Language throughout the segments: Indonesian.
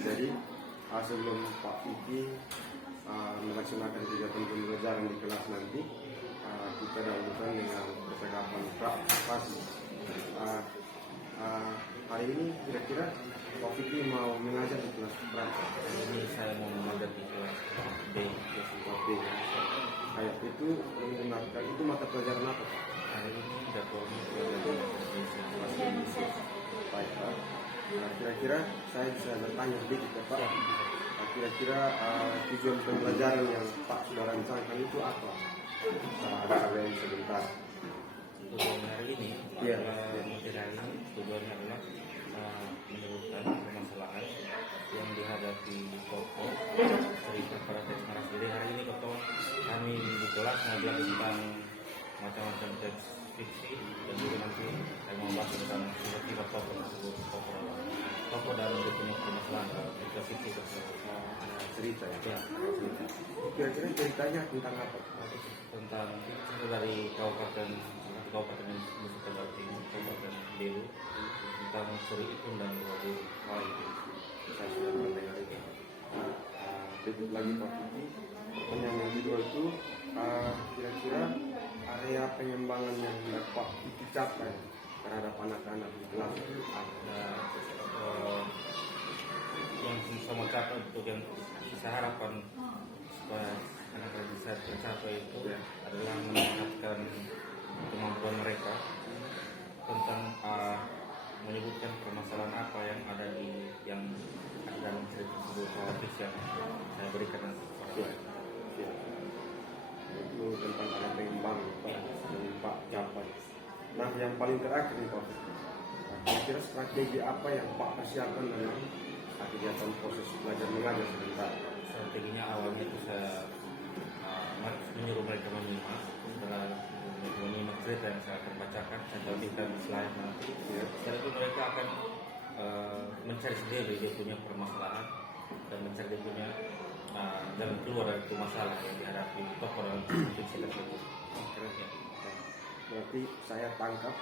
Jadi sebelum Pak Vicky melaksanakan kegiatan pembelajaran di kelas nanti, kita dahulukan dengan percakapan praktisi. Hari ini kira-kira Pak Vicky mau mengajar di kelas berapa? Ini saya mau mengajar di kelas B. Kelas B. Kayak itu menggunakan itu mata pelajaran apa? Hari ini jadwalnya pelajaran Indonesia. Baik, Pak. Kira-kira saya bisa bertanya sedikit ya, Pak. Kira-kira tujuan pembelajaran yang Pak sudah rancangkan itu apa? Kalian sebentar. Tujuan hari ini, Iya. materi hari ini tujuannya adalah menyebutkan permasalahan yang dihadapi tokoh cerita pada teks narasi. Jadi hari ini kami di kelas mengajar tentang macam-macam teks fiksi dan juga nanti saya mau bahas tentang tiba-tiba tokoh tersebut, tokoh dan dia punya permasalahan teks fiksi tersebut. Cerita ya? Ya, Kira-kira ceritanya tentang apa? tentang dari kabupaten Nusa Tenggara Timur, Kabupaten Belu, tentang Suri Itun dan Wadi. Saya sudah mendengar itu. Berikut lagi Pak Vicky. Pertanyaan yang kedua itu kira-kira area pengembangan yang Pak Vicky capai terhadap anak-anak di kelas Ada yang sama capai untuk yang saya harapkan supaya anak-anak bisa tercapai itu adalah meningkatkan kemampuan mereka tentang menyebutkan permasalahan apa yang ada dalam cerita tersebut, topik yang saya berikan nanti. Itu tentang area pengembangan yang Pak capai. Nah, yang paling terakhir nih Pak, kira-kira strategi apa yang Pak persiapkan dalam kegiatan proses belajar mengajar sebentar? Strateginya awalnya itu saya menyuruh mereka menyimak. Setelah menyimak cerita yang saya akan bacakan, saya tampilkan di slide nanti. Setelah itu mereka akan mencari sendiri dia punya permasalahan dan mencari dia punya jalan keluar dari itu masalah yang dihadapi tokoh dalam fiksi tersebut. Berarti saya tangkap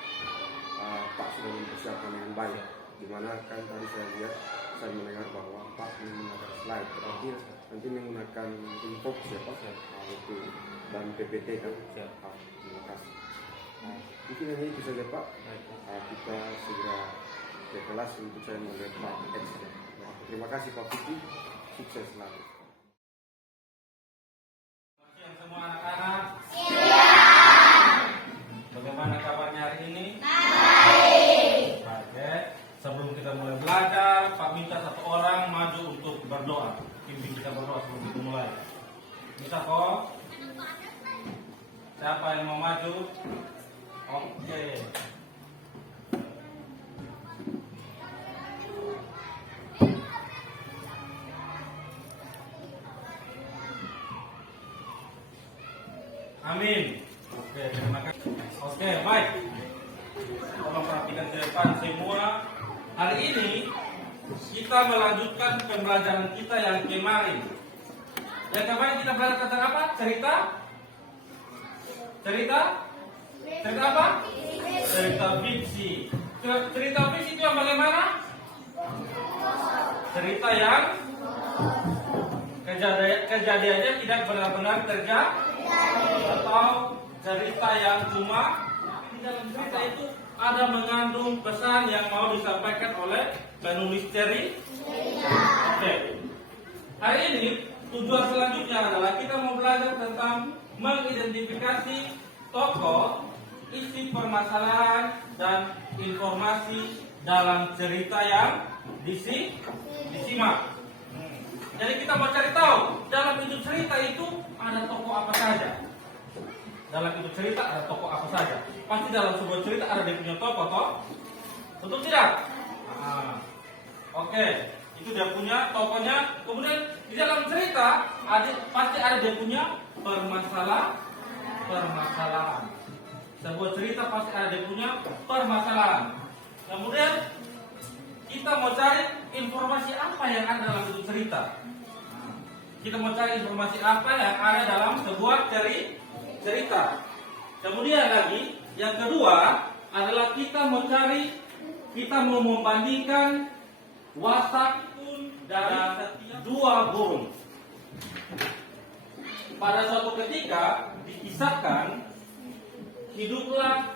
Pak sudah mempersiapkan dengan baik. Dimana kan tadi saya lihat, saya mendengar bahwa Pak menggunakan slide, berarti nanti menggunakan info siapa itu dan PPT kan. Terima kasih. Mungkin hanya itu saja Pak. Kita segera ke kelas untuk saya melihat Pak X. Terima kasih Pak Vicky, sukses selalu. Yang semua anak-anak. Bagaimana kabarnya hari ini? Baik. Oke. Sebelum kita mulai belajar, Pak minta satu orang maju untuk berdoa. Pimpin kita berdoa sebelum kita mulai. Bisa kok? Siapa yang mau maju? Oke. Amin. Oke, terima kasih. Oke, baik. Tolong perhatikan ke depan semua. Hari ini kita melanjutkan pembelajaran kita yang kemarin. Yang kemarin kita belajar tentang apa? Cerita apa? Cerita fiksi. Cerita fiksi itu yang bagaimana? Cerita yang kejadiannya tidak benar-benar terjadi, atau cerita yang cuma di dalam cerita itu ada mengandung pesan yang mau disampaikan oleh penulis cerita. Oke. Hari ini tujuan selanjutnya adalah kita mau belajar tentang mengidentifikasi tokoh, isi permasalahan dan informasi dalam cerita yang disimak. Jadi kita mau cari tahu dalam itu cerita itu ada tokoh apa saja. Dalam itu cerita ada tokoh apa saja. Pasti dalam sebuah cerita ada dia punya tokoh, toh? Tentu tidak. Oke, itu dia punya tokohnya. Kemudian di dalam cerita pasti ada dia punya permasalahan. Sebuah cerita pasti ada dia punya permasalahan. Kemudian kita mau cari informasi apa yang ada dalam itu cerita. Kita mau cari informasi apa yang ada dalam sebuah cerita. Kemudian lagi, yang kedua adalah kita mau membandingkan wasatun dari burung. Pada suatu ketika dikisahkan hiduplah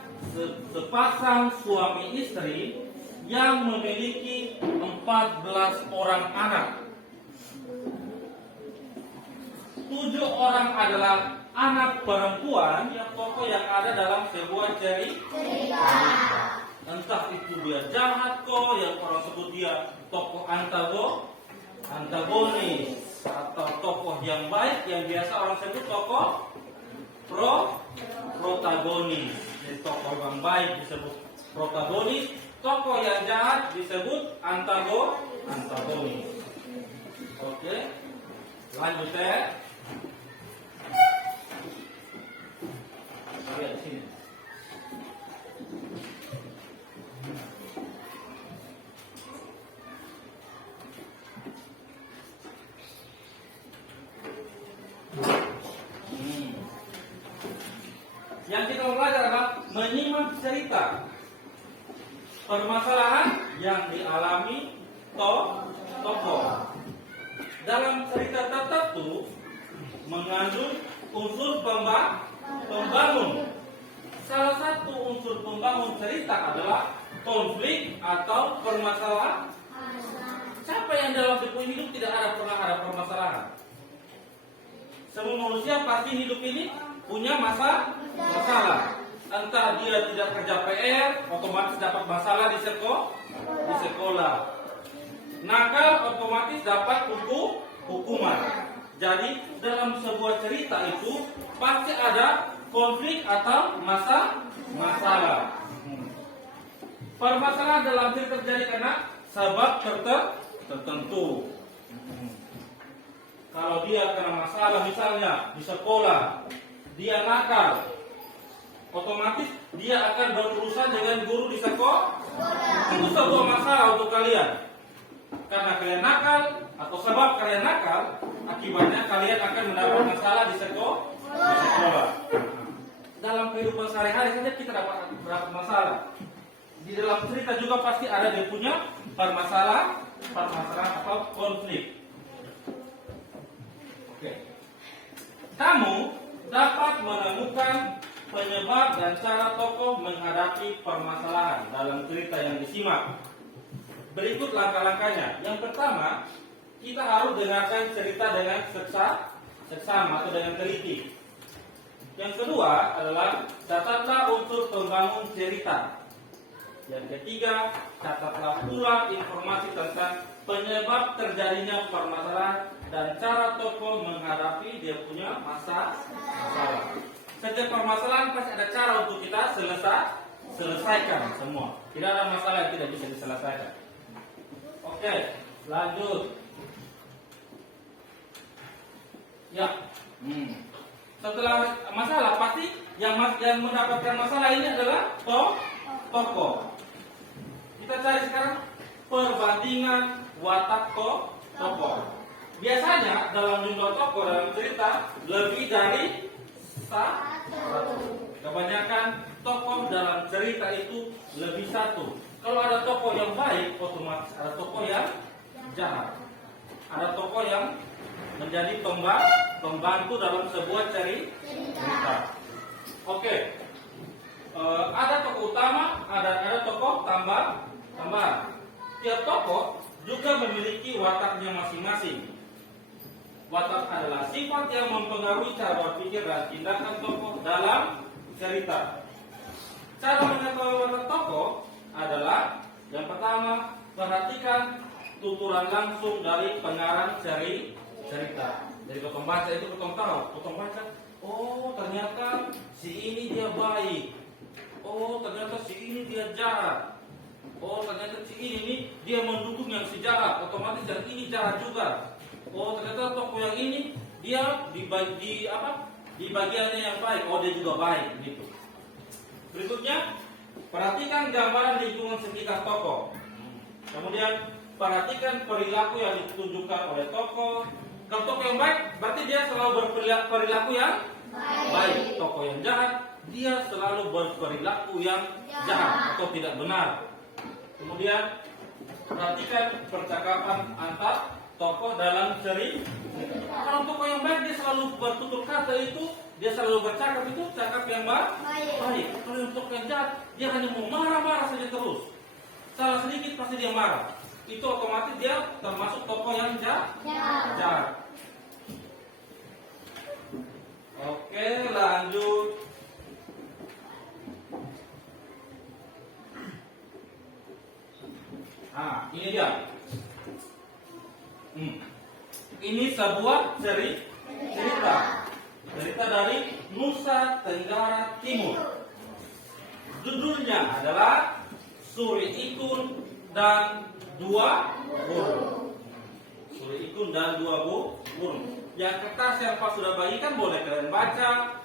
sepasang suami istri yang memiliki 14 orang anak. 7 orang adalah anak perempuan yang tokoh yang ada dalam sebuah cerita. Entah itu dia jahat kok, yang orang sebut dia tokoh antagonis, atau tokoh yang baik yang biasa orang sebut tokoh protagonis. Jadi tokoh yang baik disebut protagonis, tokoh yang jahat disebut antagonis. Oke, lanjut ya. Lihat sini. Yang kita belajar adalah menyimak cerita permasalahan yang dialami tokoh. Dalam cerita tertentu mengandung unsur pembangun. Salah satu unsur pembangun cerita adalah konflik atau permasalahan. Siapa yang dalam hidup tidak pernah ada permasalahan? Semua manusia pasti hidup ini punya masalah. Entah dia tidak kerja PR, otomatis dapat masalah di sekolah. Nakal, otomatis dapat hukuman. Jadi dalam sebuah cerita itu pasti ada konflik atau masalah. Permasalahan dalam cerita terjadi karena sebab tertentu. Kalau dia kena masalah misalnya di sekolah, dia nakal, otomatis dia akan berurusan dengan guru di sekolah. Itu sebuah masalah untuk kalian. Karena kalian nakal atau sebab kalian nakal, akibatnya kalian akan mendapat masalah di sekolah. Dalam kehidupan sehari-hari saja kita dapat masalah. Di dalam cerita juga pasti ada dia punya permasalahan atau konflik. Oke. Kamu dapat menemukan penyebab dan cara tokoh menghadapi permasalahan dalam cerita yang disimak. Berikut langkah-langkahnya. Yang pertama, kita harus dengarkan cerita dengan seksama atau dengan teliti. Yang kedua adalah catatlah unsur pembangun cerita. Yang ketiga, catatlah pula informasi tentang penyebab terjadinya permasalahan dan cara tokoh menghadapi dia punya masalah. Setiap permasalahan pasti ada cara untuk kita selesaikan semua. Tidak ada masalah yang tidak bisa diselesaikan. Oke, lanjut. Ya. Setelah masalah pasti yang mendapatkan masalah ini adalah tokoh. Kita cari sekarang perbandingan watak tokoh. Biasanya dalam jumlah tokoh dalam cerita lebih dari satu. Kebanyakan tokoh dalam cerita itu lebih satu. Kalau ada tokoh yang baik, otomatis ada tokoh yang jahat. Ada tokoh yang menjadi pembantu dalam sebuah cerita. Oke. Ada tokoh utama, ada tokoh tambahan. Tiap tokoh juga memiliki wataknya masing-masing. Watak adalah sifat yang mempengaruhi cara berpikir dan tindakan tokoh dalam cerita. Cara mengetahui watak tokoh adalah yang pertama, perhatikan tuturan langsung dari pengarang cerita. Jadi potong baca itu potong tahu, potong baca. Oh ternyata si ini dia baik. Oh ternyata si ini dia jahat. Oh ternyata si ini dia mendukung yang si jahat. Otomatis yang ini jahat juga. Oh ternyata tokoh yang ini dia di bagiannya yang baik. Oh dia juga baik gitu. Berikutnya, perhatikan gambaran lingkungan sekitar tokoh. Kemudian perhatikan perilaku yang ditunjukkan oleh tokoh. Kalau tokoh yang baik, berarti dia selalu berperilaku yang baik. Tokoh yang jahat, dia selalu berperilaku yang jahat atau tidak benar. Kemudian perhatikan percakapan antar tokoh dalam cerita. Kalau tokoh yang baik dia selalu bertutur kata itu, dia selalu bercakap itu cakap yang baik. Kalau yang tokoh yang jahat, dia hanya mau marah-marah saja terus. Salah sedikit pasti dia marah. Itu otomatis dia termasuk tokoh yang jahat. Oke, lanjut. Ini dia. Ini sebuah cerita dari Nusa Tenggara Timur. Judulnya adalah Suri Ikun dan Dua Burung. Suri Ikun dan Dua Burung. Yang kertas yang Pak sudah bagikan boleh kalian baca,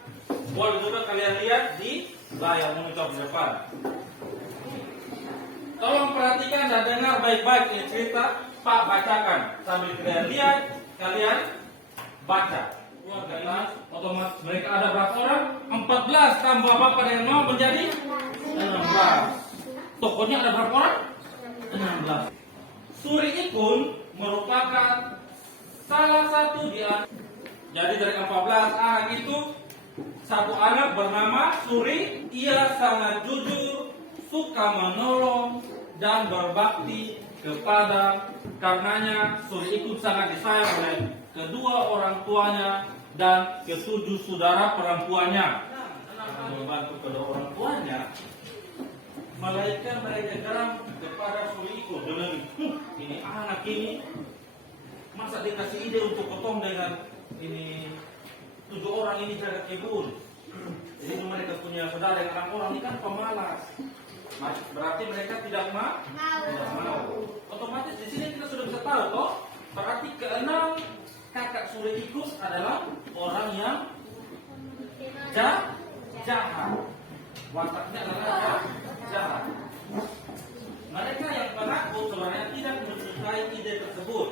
boleh juga kalian lihat di layar monitor di depan. Tolong perhatikan dan dengar baik-baik ini cerita Pak bacakan. Sambil kalian lihat, kalian baca. Otomatis mereka ada berapa orang? 14 tambah bapak dan mama menjadi 16. Tokohnya ada berapa orang? 16. Suri Ikun merupakan salah satu dia. Jadi dari 14 anak itu, satu anak bernama Suri. Ia sangat jujur, suka menolong dan berbakti kepada. Karenanya Suri Ikun sangat disayang oleh kedua orang tuanya dan ketujuh saudara perempuannya. Membantu kedua orang tuanya, mereka geram kepada Suri Ikun dengan ini anak ini masa dikasih ide untuk potong dengan ini 7 orang ini jaga kebun. Jadi mereka punya saudara yang orang ini kan pemalas. Berarti mereka tidak mau. Otomatis di sini kita sudah bisa tahu toh. Berarti keenam kakak Suri Ikun adalah orang yang jahat. Wataknya adalah jahat. Mereka yang penakut sebenarnya tidak menyukai ide tersebut.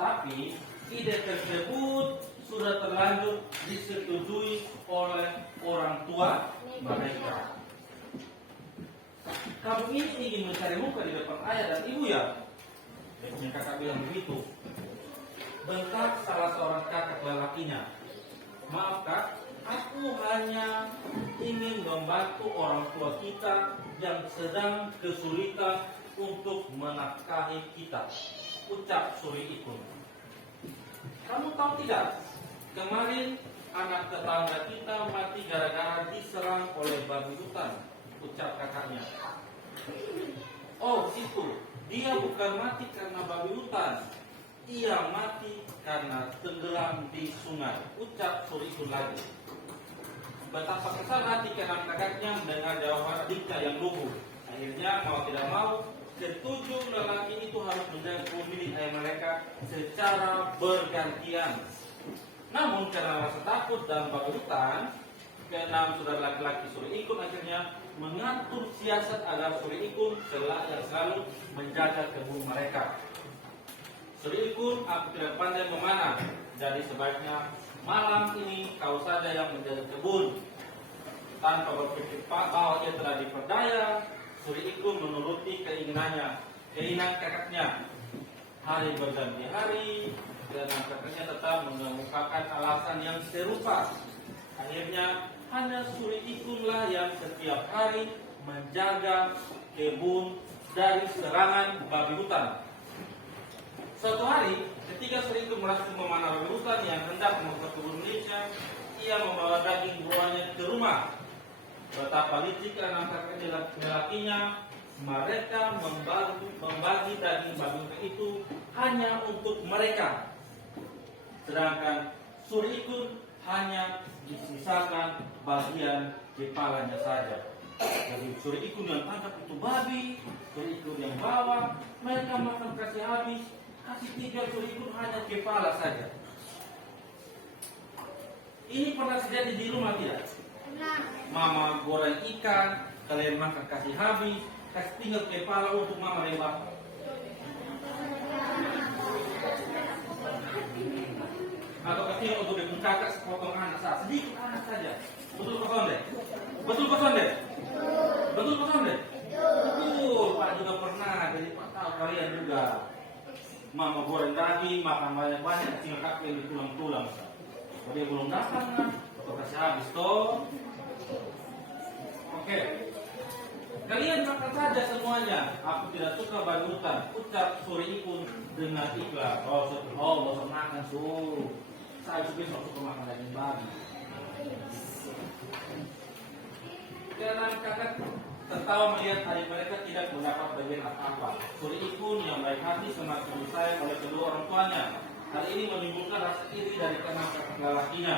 Tapi ide tersebut sudah terlanjur disetujui oleh orang tua mereka. Kamu ini ingin mencari muka di depan ayah dan ibu ya? Dia punya kakak bilang begitu. Bentak salah seorang kakak lelakinya. Maaf kak, aku hanya ingin membantu orang tua kita yang sedang kesulitan untuk menafkahi kita, ucap Suri Ikun. Kamu tahu tidak? Kemarin anak tetangga kita mati gara-gara diserang oleh babi hutan, ucap kakaknya. Oh itu, dia bukan mati karena babi hutan, ia mati karena tenggelam di sungai, ucap Suri Ikun lagi. Betapa kesal hati keenam kakaknya mendengar jawaban adiknya yang lugu. Akhirnya mau tidak mau, ketujuh lelaki itu harus menjaga milik ayah mereka secara bergantian. Namun karena rasa takut dan babi hutan, keenam saudara laki-laki Suri Ikun akhirnya mengatur siasat agar Suri Ikun selalu menjaga kebun mereka. Suri Ikun, aku tidak pandai memanah, jadi sebaiknya malam ini kau saja yang menjaga kebun. Tanpa berpikir bahwa ia telah diperdaya, Suri Ikun menuruti keinginan kakaknya. Hari berganti hari, dan kakaknya tetap mengemukakan alasan yang serupa. Akhirnya hanya Suri Ikunlah yang setiap hari menjaga kebun dari serangan babi hutan. Suatu hari, ketika Suri Ikun merasa memanah babi hutan yang hendak masuk ke kebun miliknya, ia membawa daging buahnya ke rumah. Betapa licik anak kakak lelakinya, mereka membagi daging babi hutan itu hanya untuk mereka. Sedangkan Suri Ikun hanya disisakan bagian kepalanya saja. Jadi Suri Ikun yang tangkap itu babi, Suri Ikun yang bawa, mereka makan kasih habis, kasih tiga Suri Ikun hanya kepala saja. Ini pernah terjadi di rumah tidak? Mama goreng ikan, kalian makan kasih habis, kasih tinggal kepala untuk mama dan bapak. Atau kasih untuk dia kakak sepotong anak saja, sedikit anak saja. Betul kosong deh? Betul kosong deh? Betul kosong deh? Betul, Pak juga pernah, jadi Pak tahu kalian juga. mama goreng daging, makan banyak-banyak, tinggal kakek di tulang-tulang. Kalau dia belum datang kan, atau kasih habis toh. Oke. Kalian makan saja semuanya. Aku tidak suka bagutan. Ucap Suri Ikun dengan ikhlas. Bosan makan su. Saya juga suka makan daging babi. Jangan kakak tertawa melihat adik mereka tidak mendapat bagian apa-apa. Suri Ikun yang baik hati semakin disayang oleh kedua orang tuanya. Hal ini menimbulkan rasa iri dari keenam kakak lelakinya.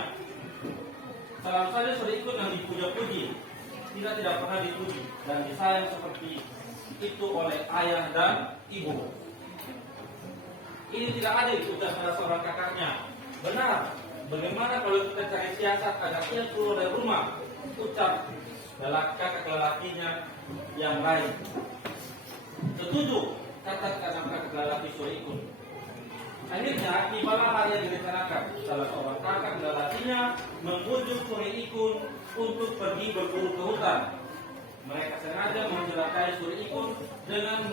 Selalu saja Suri Ikun yang dipuja-puji, tidak pernah dipuji dan disayang seperti itu oleh ayah dan ibu. Ini tidak adil, ucap salah seorang kakaknya. Benar, bagaimana kalau kita cari siasat agar ia keluar dari rumah? Ucap kakak lelakinya yang lain. Setuju, kata kakak lelaki Suri Ikun. Akhirnya tibalah hari yang direncanakan. Salah seorang kakak lelakinya membujuk Suri Ikun untuk pergi berburu ke hutan. Mereka sengaja mencelakai Suri Ikun dengan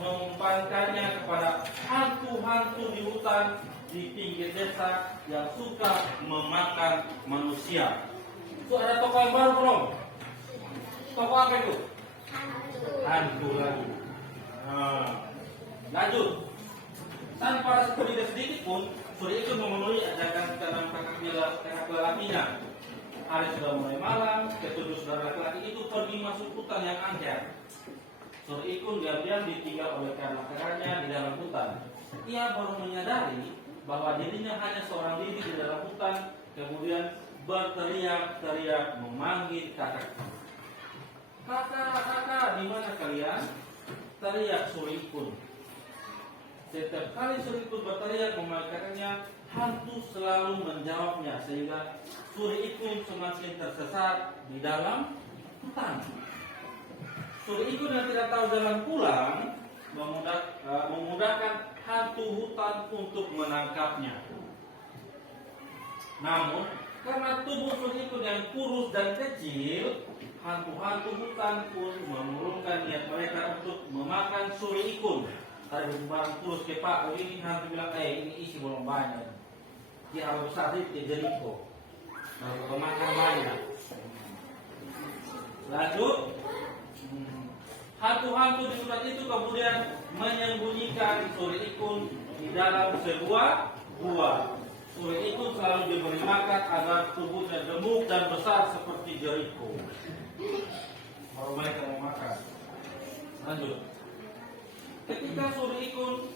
mengumpankannya kepada hantu-hantu di hutan di pinggir desa yang suka memakan manusia. Itu ada tokoh yang baru belum? Tokoh apa itu? Hantu lagi. Lanjut. Tanpa rasa peduli sedikit pun, Suri Ikun memenuhi ajakan keenam kakak lelakinya. Hari sudah mulai malam, ketujuh saudara laki-laki itu pergi masuk hutan yang angker. Suri Ikun diam-diam ditinggal oleh kakak-kakaknya di dalam hutan. Ia baru menyadari bahwa dirinya hanya seorang diri di dalam hutan, kemudian berteriak-teriak memanggil kakak. Kakak, di mana kalian? Teriak Suri Ikun. Setiap kali Suri Ikun berteriak memanggil kakaknya, hantu selalu menjawabnya sehingga Suri Ikun semakin tersesat di dalam hutan. Suri Ikun yang tidak tahu jalan pulang memudahkan hantu hutan untuk menangkapnya. Namun karena tubuh Suri Ikun yang kurus dan kecil, hantu-hantu hutan pun mengurungkan niat mereka untuk memakan Suri Ikun. Tadi barang kurus ke Pak, ini hantu bilang, ini isi belum banyak. Dia harus besar di Jericho. Kalau makan banyak. Lanjut. Hantu-hantu di surat itu kemudian menyembunyikan Suri Ikun di dalam sebuah gua. Suri Ikun selalu diberi makan agar tubuhnya gemuk dan besar seperti Jericho. Baru mereka mau makan. Lanjut. Ketika Suri Ikun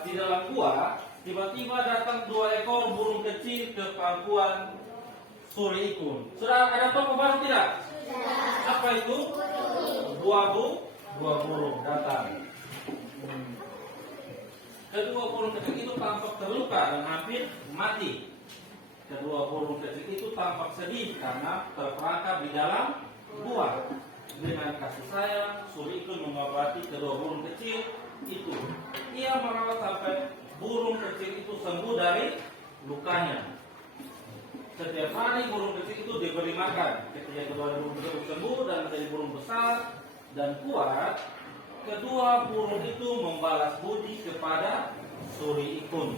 di dalam gua, tiba-tiba datang 2 ekor burung kecil ke pangkuan Suri Ikun. Sudah ada tokoh baru tidak? Apa itu? Dua burung datang. Kedua burung kecil itu tampak terluka dan hampir mati. Kedua burung kecil itu tampak sedih karena terperangkap di dalam gua. Dengan kasih sayang, Suri Ikun mengobati kedua burung kecil itu. Ia merawat sampai burung kecil itu sembuh dari lukanya. Setiap hari burung kecil itu diberi makan. Ketika kedua burung kecil sembuh dan menjadi burung besar dan kuat, kedua burung itu membalas budi kepada Suri Ikun.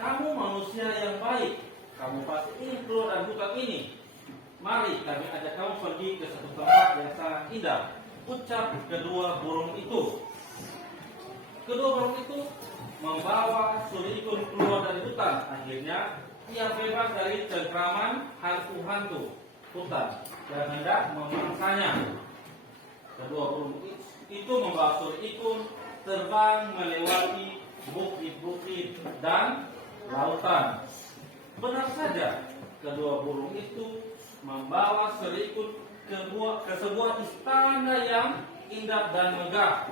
Kamu manusia yang baik. Kamu pasti ingin keluar dari hutan ini. Mari kami ajak kamu pergi ke satu tempat yang sangat indah. Ucap kedua burung itu. Kedua burung itu membawa Suri Ikun keluar dari hutan. Akhirnya ia bebas dari cengkraman hantu-hantu hutan yang hendak memangsanya. Kedua burung itu membawa Suri Ikun terbang melewati bukit-bukit dan lautan. Benar saja, kedua burung itu membawa Suri Ikun ke sebuah istana yang indah dan megah.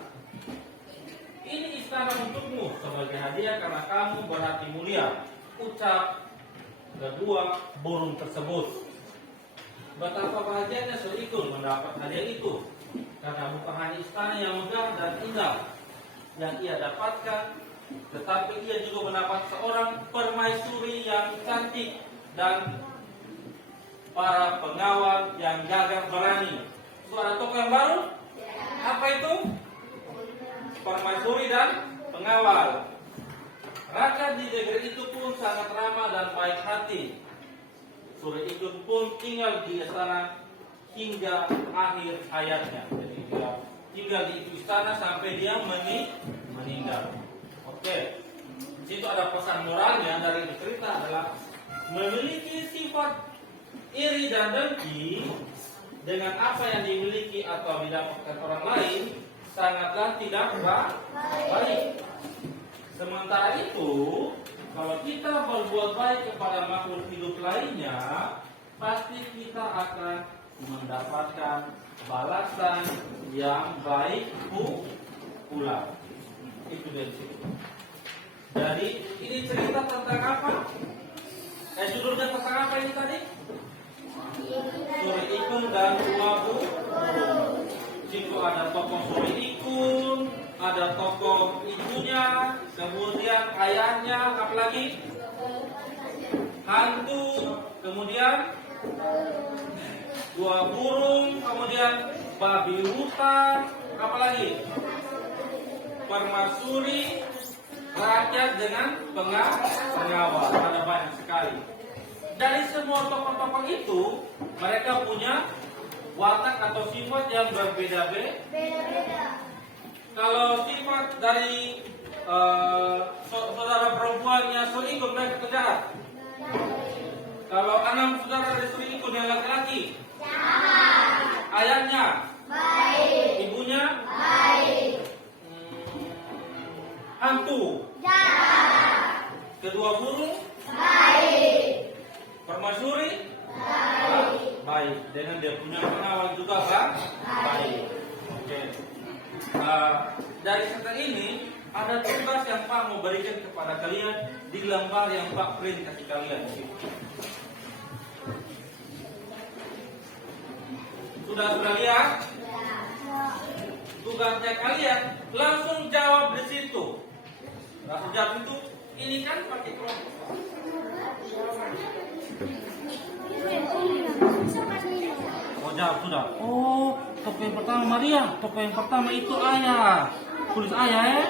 Ini istana untukmu sebagai hadiah karena kamu berhati mulia. Ucap kedua burung tersebut. Betapa bahagianya Suri Ikun mendapat hadiah itu, karena bukan hanya istana yang megah dan indah yang ia dapatkan, tetapi ia juga mendapat seorang permaisuri yang cantik dan para pengawal yang gagah berani. Suara tokoh yang baru? Apa itu? permaisuri dan pengawal. Rakyat di negeri itu pun sangat ramah dan baik hati. Suri Ikun pun tinggal di istana hingga akhir hayatnya. Jadi dia tinggal di itu istana sampai dia meninggal. Oke. Di situ ada pesan moralnya dari cerita adalah memiliki sifat iri dan dengki dengan apa yang dimiliki atau didapatkan orang lain sangatlah tidak baik. Sementara itu, kalau kita berbuat baik kepada makhluk hidup lainnya, pasti kita akan mendapatkan balasan yang baik pula. Itu dari situ. Jadi ini cerita tentang apa? Judulnya tentang apa ini tadi? Suri Ikun dan Dua Burung. Situ ada tokoh Suri Ikun, ada tokoh ibunya, kemudian ayahnya, apalagi hantu, kemudian dua burung, kemudian babi hutan, apalagi permaisuri, rakyat dengan pengawal. Ada banyak sekali. Dari semua tokoh-tokoh itu, mereka punya watak atau sifat yang berbeda-beda. Kalau sifat dari saudara perempuannya Suri Ikun, mereka kejahat. Kalau 6 saudara dari Suri Ikun yang laki-laki, ayahnya baik, ibunya baik, hantu, kedua burung baik, permaisuri baik, dengan dia punya pengawal juga baik. Oke. Dari cerita ini ada tugas yang Pak mau berikan kepada kalian di lembar yang Pak print kasih kalian. Sudah lihat? Tugasnya kalian langsung jawab di situ. Langsung jawab itu. Ini kan pakai kelompok. Oh, jawab sudah. Oh, tokoh yang pertama Maria. Tokoh yang pertama itu ayah. Tulis ayah ya.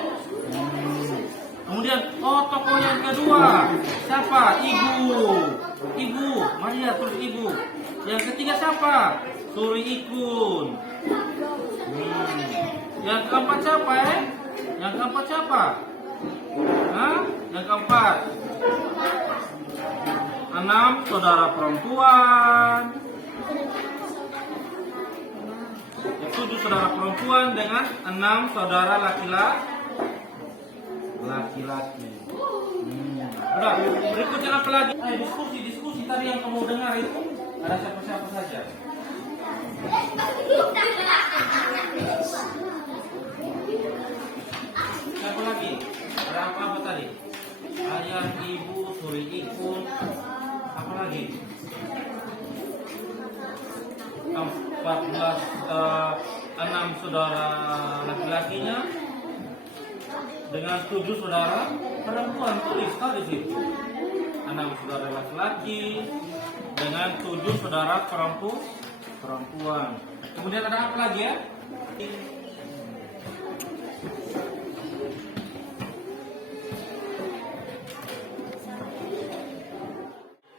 Kemudian, oh, tokoh yang kedua siapa? Ibu Maria, tulis ibu. Yang ketiga siapa? Suri Ikun. Yang keempat siapa ya? Yang keempat siapa? Yang keempat 6 saudara perempuan. 7 saudara perempuan dengan 6 saudara laki-laki. Udah, berikutnya apa lagi? Diskusi tadi yang kamu dengar itu ada siapa-siapa saja? Siapa lagi? Ada apa tadi? Ayah, ibu, Suri Ikun, apa lagi? 6 saudara laki-lakinya dengan 7 saudara perempuan. Tulis tadi situ. 6 saudara laki-laki dengan 7 saudara perempuan. Kemudian ada apa lagi ya?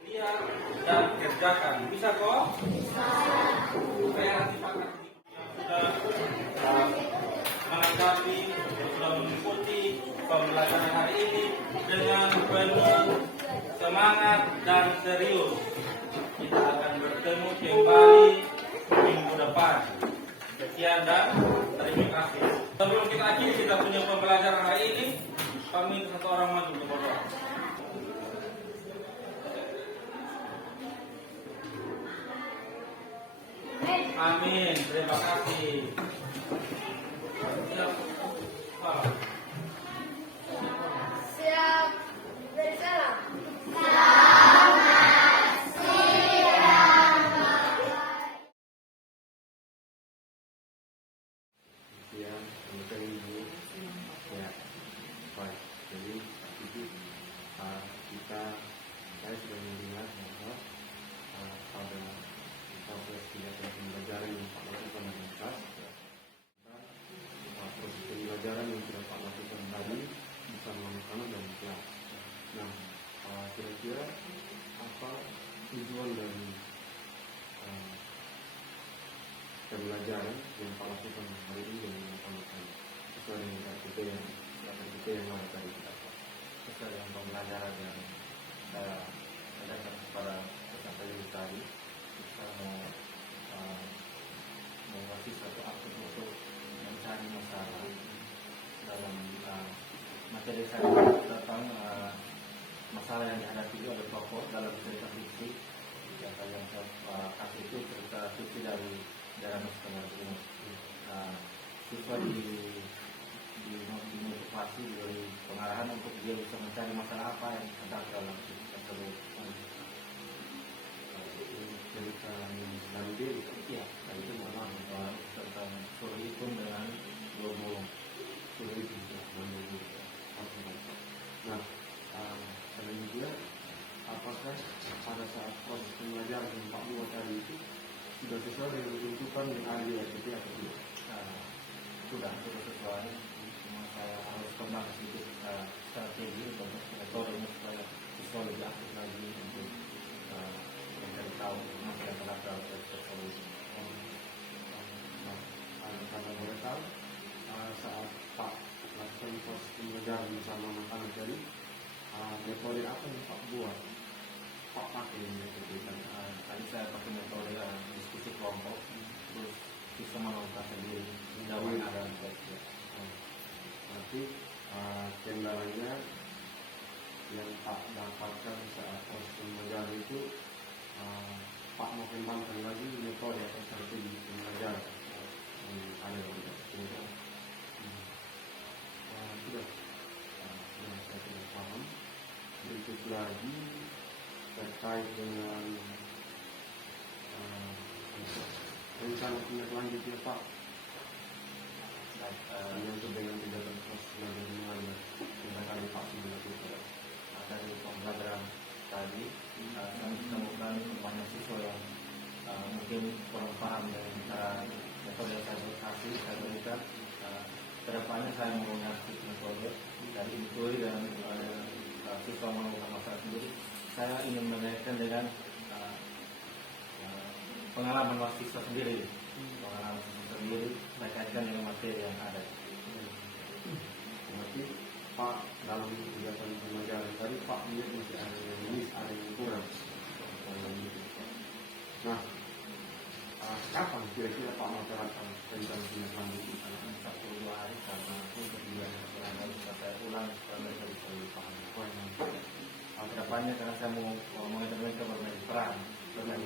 Lihat dan kerjakan. Bisa kok? Saya nanti Pak yang sudah menanggapi, sudah mengikuti pembelajaran hari ini dengan penuh semangat dan serius. Kita akan bertemu kembali minggu depan. Sekian dan terima kasih. Sebelum kita akhiri kita punya pembelajaran hari ini, kami satu orang maju ke berdoa. Amin. Terima kasih. Siap bersalam. Ya, kemudian ibu ya baik. Jadi saya sudah melihat bahwa pada proses pembelajaran yang Pak lakukan dengan kelas, proses pembelajaran untuk pembelajaran yang Pak lakukan hari ini yang mengutamakan sesuai dengan RPT yang mana tadi kita Pak. Sesuai dengan pembelajaran yang saya ajarkan kepada peserta didik tadi, kita mengasih satu aktif untuk mencari masalah dalam materi saya tentang masalah yang dihadapi oleh tokoh dalam cerita fiksi. Yang saya kasih itu cerita fiksi dari daerah Nusa Tenggara Timur. Siswa dimotivasi, diberi pengarahan untuk dia bisa mencari masalah apa yang terdapat dalam fiksi tersebut. Cerita dari diri. Ya, itu memang tentang suri itu dengan logo Sudah itu menunggu. Nah, selain juga, apakah pada saat proses pembelajaran yang Pak buat tadi itu sudah sesuai dengan tuntutan yang ada di RPT atau tidak? Sudah sesuai. Cuma saya harus kembang sedikit strategi untuk metodenya supaya siswa lebih aktif lagi untuk mencari tahu masalah yang terdapat dalam tersebut. Karena boleh tahu, saat Pak lakukan proses pembelajaran bersama anak-anak tadi, metode apa yang Pak buat? Pak pakai metode Tadi saya pakai metode diskusi kelompok, terus bisa melakukan sendiri, menjawab ada Berarti kendalanya yang Pak dapatkan saat proses pembelajaran itu, Pak mau kembangkan lagi metode atau strategi pembelajaran yang ada di RPT. Sudah, saya tidak paham. Berikut lagi terkait dengan rencana tindak lanjutnya Pak menyangkut dengan tindakan proses pembelajaran yang kali Pak sudah lakukan. dari pembelajaran tadi. Kami temukan banyak siswa yang mungkin kurang paham dengan cara metode yang saya berikan. Kedepannya saya mau ngasih metode dari intuisi dan siswa menemukan masalah sendiri. Saya ingin menaikkan dengan pengalaman siswa sendiri, saya kaitkan dengan materi yang ada. Berarti Pak dalam kegiatan pembelajaran tadi Pak lihat masih ada yang miss, ada yang kurang. Nah, kapan kira-kira Pak masyarakat rencana tindak lanjut di sana? 1-2 hari karena untuk dia bisa saya ulang supaya mereka bisa lebih paham. Kedepannya karena saya mau mengajak mereka bermain peran dalam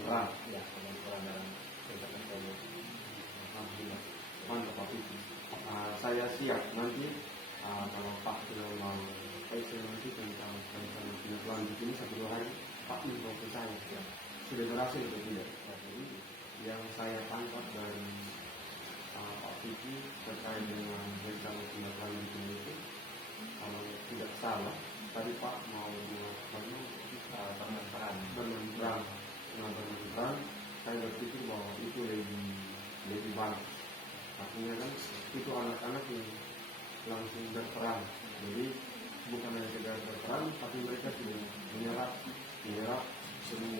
cerita tersebut. Alhamdulillah, mantap Pak Vicky. Saya siap nanti kalau Pak sudah mau nanti tentang tindak lanjut ini 1-2 hari Pak info ke saya sudah berhasil atau tidak. Jadi yang saya tangkap dari Pak Vicky terkait dengan rencana tindak lanjut ini itu, kalau tidak salah tadi Pak mau bermain peran, saya berpikir bahwa itu lebih bagus. Artinya kan itu anak-anak yang langsung berperan, jadi bukan hanya sekedar berperan, tapi mereka sudah menyerap semua